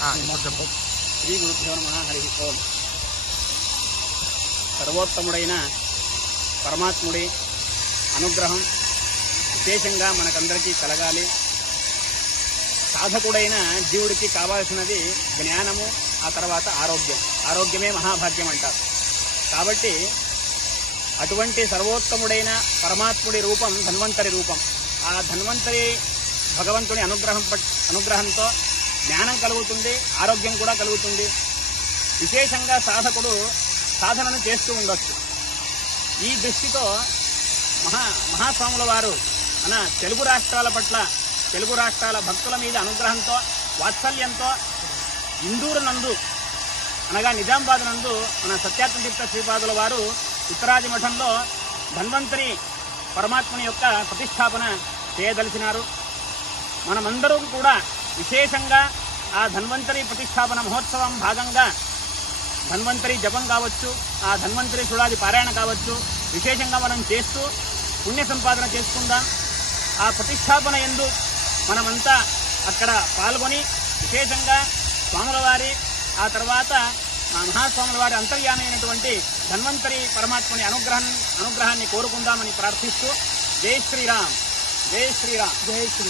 శ్రీ గురుభ్యో నమః. హరి ఓం. సర్వోత్తముడైన పరమాత్ముడి అనుగ్రహం విశేషంగా మనకందరికీ కలగాలి. సాధకుడైన జీవుడికి కావాల్సినది జ్ఞానము, ఆ తర్వాత ఆరోగ్యం. ఆరోగ్యమే మహాభాగ్యం అంటారు. కాబట్టి అటువంటి సర్వోత్తముడైన పరమాత్ముడి రూపం ధన్వంతరి రూపం. ఆ ధన్వంతరి భగవంతుని అనుగ్రహంతో జ్ఞానం కలుగుతుంది, ఆరోగ్యం కూడా కలుగుతుంది. విశేషంగా సాధకుడు సాధనను చేస్తూ ఉండొచ్చు. ఈ దృష్టితో మహాస్వాముల వారు మన తెలుగు రాష్ట్రాల పట్ల, తెలుగు రాష్ట్రాల భక్తుల మీద అనుగ్రహంతో, వాత్సల్యంతో ఇందూరు నందు అనగా నిజామాబాద్ నందు మన సత్యాత్మతీర్థ శ్రీపాదుల వారు ఉత్తరాది మఠంలో ధన్వంతరి పరమాత్మని యొక్క ప్రతిష్టాపన చేయదలిచినారు. మనమందరం కూడా విశేషంగా ఆ ధన్వంతరి ప్రతిష్టాపన మహోత్సవం భాగంగా ధన్వంతరి జపం కావచ్చు, ఆ ధన్వంతరి షుడాది పారాయణ కావచ్చు, విశేషంగా మనం చేస్తూ పుణ్య సంపాదన చేసుకుందాం. ఆ ప్రతిష్టాపన యందు మనమంతా అక్కడ పాల్గొని విశేషంగా స్వాముల వారి, ఆ తర్వాత మహాస్వాముల వారి అంతర్యామి అయినటువంటి ధన్వంతరి పరమాత్మని అనుగ్రహాన్ని కోరుకుందామని ప్రార్థిస్తూ జై శ్రీరామ్, జై శ్రీరామ్, జై శ్రీ